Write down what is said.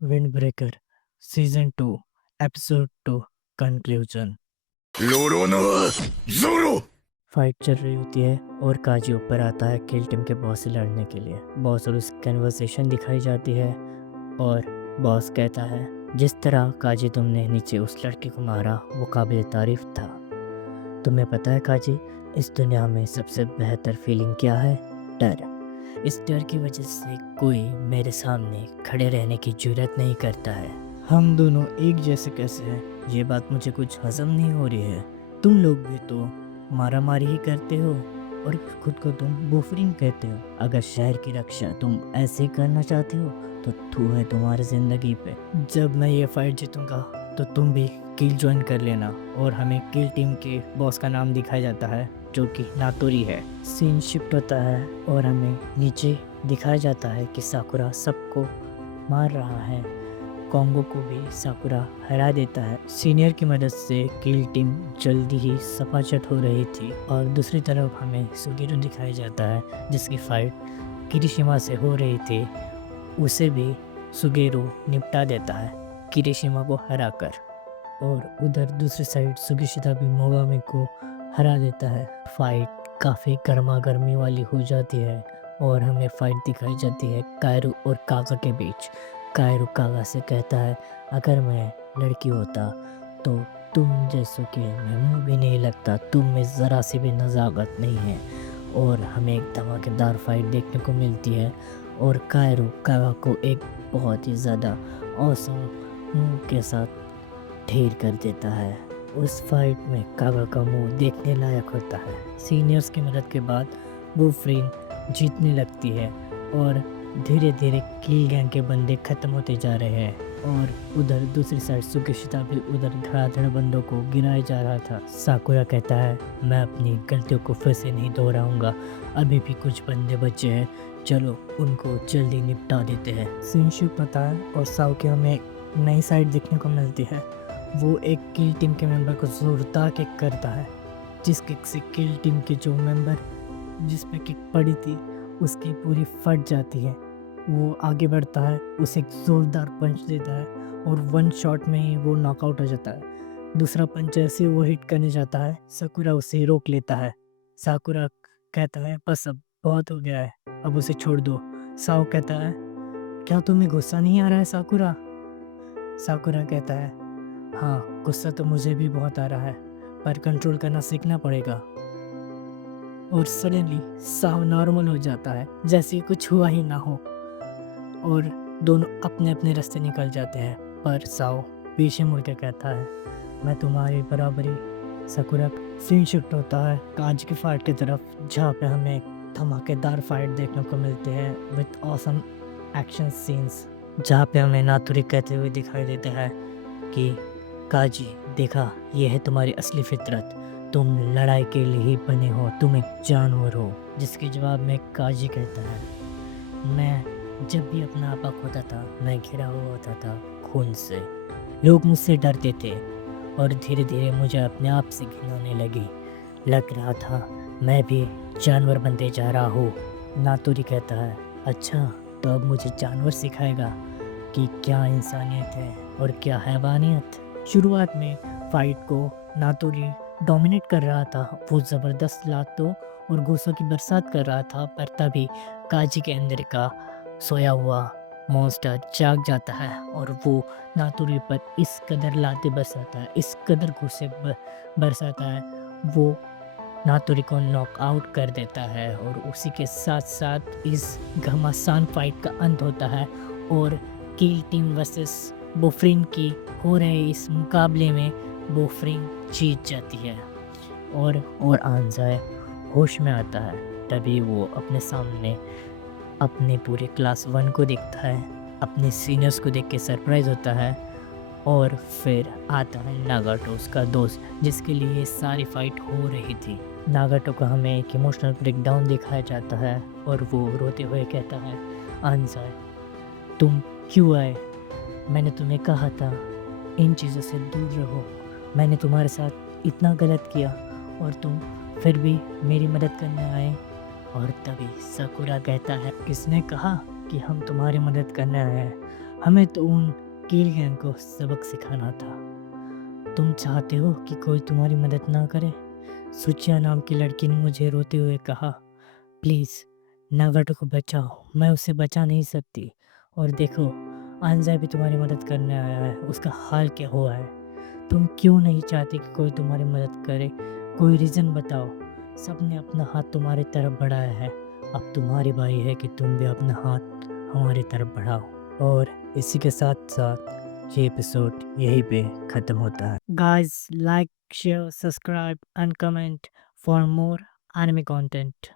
Wind Breaker season 2 episode 2 conclusion. ロロノアゾロ fight चल रही होती है और काजी ऊपर आता है किल टीम के बॉस से लड़ने के लिए। बॉस और उसकी कन्वर्सेशन दिखाई जाती है और बॉस कहता है जिस तरह काजी तुमने नीचे उस लड़के को मारा वो काबिल तारीफ था। तुम्हें पता है काजी, इस दुनिया में सबसे बेहतर फीलिंग क्या है? डर। इस डर की वजह से कोई मेरे सामने खड़े रहने की जुर्रत नहीं करता है। हम दोनों एक जैसे कैसे हैं? ये बात मुझे कुछ हजम नहीं हो रही है। तुम लोग भी तो मारा मारी ही करते हो और खुद को तुम बुफरिंग कहते हो। अगर शहर की रक्षा तुम ऐसे ही करना चाहते हो तो थू है तुम्हारी जिंदगी पे। जब मैं ये फाइट जीतूंगा तो तुम भी किल ज्वाइन कर लेना। और हमें किल टीम के बॉस का नाम दिखाया जाता है जो कि नातोरी है। सीन शिफ्ट होता है और हमें नीचे दिखाया जाता है कि साकुरा सबको मार रहा है। कॉन्गो को भी साकुरा हरा देता है। सीनियर की मदद से किल टीम जल्दी ही सफाचट हो रही थी और दूसरी तरफ हमें सुगिरो दिखाया जाता है जिसकी फाइट किरिशिमा से हो रही थी। उसे भी सुगेरो निपटा देता है किरिशिमा को हराकर। और उधर दूसरी साइड सुगिशिता भी मोगामी को हरा देता है। फाइट काफ़ी गर्मा गर्मी वाली हो जाती है और हमें फाइट दिखाई जाती है कायरू और काका के बीच। कायरू काका से कहता है अगर मैं लड़की होता तो तुम जैसों के मैं मुँह भी नहीं लगता, तुम में ज़रा सी भी नज़ाकत नहीं है। और हमें एक धमाकेदार फाइट देखने को मिलती है और कायरू काका को एक बहुत ही ज़्यादा औसम मुँह के साथ ढेर कर देता है। उस फाइट में कागा का मुंह देखने लायक होता है। सीनियर्स की मदद के बाद वुल्वरीन जीतने लगती है और धीरे धीरे किल गैंग के बंदे खत्म होते जा रहे हैं। और उधर दूसरी साइड सुगिशिता भी उधर धड़ाधड़ बंदों को गिराया जा रहा था। साकुरा कहता है मैं अपनी गलतियों को फिर से नहीं दोहराऊंगा, अभी भी कुछ बंदे बचे हैं, चलो उनको जल्दी निपटा देते हैं। सिंशु पता है और साओ की हमें नई साइड देखने को मिलती है। वो एक किल टीम के मेंबर को जोरदार किक करता है, जिस किक से किल टीम के जो मेंबर जिस पे किक पड़ी थी उसकी पूरी फट जाती है। वो आगे बढ़ता है, उसे एक जोरदार पंच देता है और वन शॉट में ही वो नॉकआउट हो जाता है। दूसरा पंच जैसे वो हिट करने जाता है साकुरा उसे रोक लेता है। साकुरा कहता है बस अब बहुत हो गया है, अब उसे छोड़ दो। साओ कहता है क्या तुम्हें गुस्सा नहीं आ रहा है साकुरा? साकुरा कहता है हाँ, गुस्सा तो मुझे भी बहुत आ रहा है पर कंट्रोल करना सीखना पड़ेगा। और सडनली साव नॉर्मल हो जाता है जैसे कुछ हुआ ही ना हो और दोनों अपने अपने रास्ते निकल जाते हैं। पर साव पीछे मुड़ के कहता है मैं तुम्हारी बराबरी। साकुरा सीन शिफ्ट होता है कांच की फाइट की तरफ जहाँ पे हमें एक धमाकेदार फाइट देखने को मिलते हैं विद ऑसम एक्शन सीन्स, जहाँ पे हमें नातुरी कहते हुए दिखाई देता है कि काजी देखा ये है तुम्हारी असली फितरत, तुम लड़ाई के लिए ही बने हो, तुम एक जानवर हो। जिसके जवाब में काजी कहता है मैं जब भी अपना आपा खोता था मैं घिरा हुआ होता था खून से, लोग मुझसे डरते थे और धीरे धीरे मुझे अपने आप से घिन होने लगी, लग रहा था मैं भी जानवर बनते जा रहा हूँ। नातुरी कहता है अच्छा तो अब मुझे जानवर सिखाएगा कि क्या इंसानियत है और क्या हैवानियत। शुरुआत में फाइट को नातुरी डोमिनेट कर रहा था, वो ज़बरदस्त लातों और घूसों की बरसात कर रहा था, पर तभी काजी के अंदर का सोया हुआ मॉन्स्टर जाग जाता है और वो नातुरी पर इस कदर लाते बरसाता है, इस कदर घूसे बरसाता है, वो नातुरी को नॉक आउट कर देता है। और उसी के साथ साथ इस घमासान फाइट का अंत होता है और किल टीम वर्सेस बुफरिन की हो रहे इस मुकाबले में बुफरिन जीत जाती है और आंजाए होश में आता है। तभी वो अपने सामने अपने पूरे क्लास 1 को देखता है, अपने सीनियर्स को देख के सरप्राइज होता है और फिर आता है नागाटो उसका दोस्त जिसके लिए ये सारी फाइट हो रही थी। नागाटो को हमें एक इमोशनल ब्रेकडाउन दिखाया जाता है और वो रोते हुए कहता है आंजाए तुम क्यों आए? मैंने तुम्हें कहा था इन चीज़ों से दूर रहो, मैंने तुम्हारे साथ इतना गलत किया और तुम फिर भी मेरी मदद करने आए। और तभी साकुरा कहता है किसने कहा कि हम तुम्हारी मदद करने आए हैं? हमें तो उन किलगैंग को सबक सिखाना था। तुम चाहते हो कि कोई तुम्हारी मदद ना करे? सुचिया नाम की लड़की ने मुझे रोते हुए कहा, प्लीज़ नागाटो को बचाओ, मैं उसे बचा नहीं सकती। और देखो, आंज़ा भी तुम्हारी मदद करने आया है, उसका हाल क्या हुआ है? तुम क्यों नहीं चाहती कि कोई तुम्हारी मदद करे? कोई रीज़न बताओ। सबने अपना हाथ तुम्हारी तरफ बढ़ाया है, अब तुम्हारी बारी है कि तुम भी अपना हाथ हमारी तरफ बढ़ाओ। और इसी के साथ-साथ ये एपिसोड यहीं पे ख़त्म होता है। Guys like, share, subscribe and comment for more anime content.